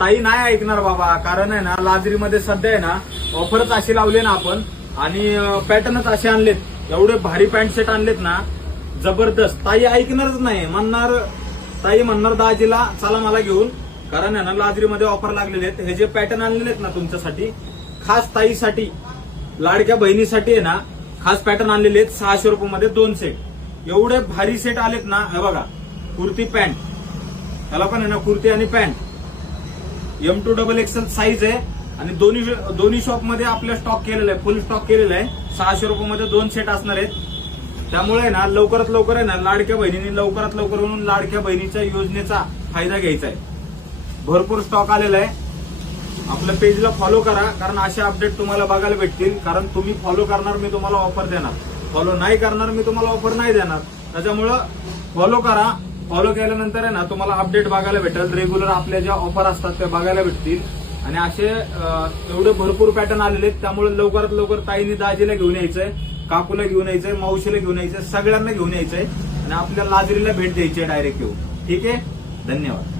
ताई नाही ऐकणार बाबा, कारण आहे ना लाजरीमध्ये सध्या आहे ना ऑफरच अशी लावली ना आपण, आणि पॅटर्नच असे आणलेत, एवढे भारी पॅन्ट सेट आणलेत ना जबरदस्त. ताई ऐकणारच नाही, ताई म्हणणार दाजीला चला मला घेऊन, कारण आहे ना लाजरीमध्ये ऑफर लागलेले आहेत. हे जे पॅटर्न आणलेले आहेत ना तुमच्यासाठी, खास ताईसाठी, लाडक्या बहिणीसाठी आहे ना खास पॅटर्न आणलेले आहेत. 600 रुपयामध्ये 2 सेट, एवढे भारी सेट आलेत ना. हे बघा, कुर्ती पॅन्ट, त्याला पण आहे ना कुर्ती आणि पॅन्ट, M2 XXL साईज आहे, आणि दोन्ही शॉप मध्ये आपल्या स्टॉक केलेला आहे, फुल स्टॉक केलेला आहे. 600 रुपयामध्ये 2 सेट असणार आहेत. त्यामुळे ना लवकरात लवकर आहे ना लाडक्या बहिणींनी लवकरात लवकर म्हणून लाडक्या बहिणीच्या योजनेचा फायदा घ्यायचा आहे. भरपूर स्टॉक आलेला आहे. आपल्या पेजला फॉलो करा, कारण असे अपडेट तुम्हाला बघायला भेटतील. कारण तुम्ही फॉलो करणार, मी तुम्हाला ऑफर देणार, फॉलो नाही करणार, मी तुम्हाला ऑफर नाही देणार. त्याच्यामुळं फॉलो करा. फॉलो केल्यानंतर आहे ना तुम्हाला अपडेट बघायला भेटेल. रेग्युलर आपल्या ज्या ऑफर असतात त्या बघायला भेटतील. आणि असे एवढे भरपूर पॅटर्न आलेले आहेत. त्यामुळे लवकरात लवकर ताईने दाजीला घेऊन यायचंय, काकूला घेऊन यायचंय, मावशीला घेऊन यायचंय, सगळ्यांना घेऊन यायचंय, आणि आपल्या लाजरीला भेट द्यायची आहे डायरेक्ट येऊन. ठीक आहे, धन्यवाद.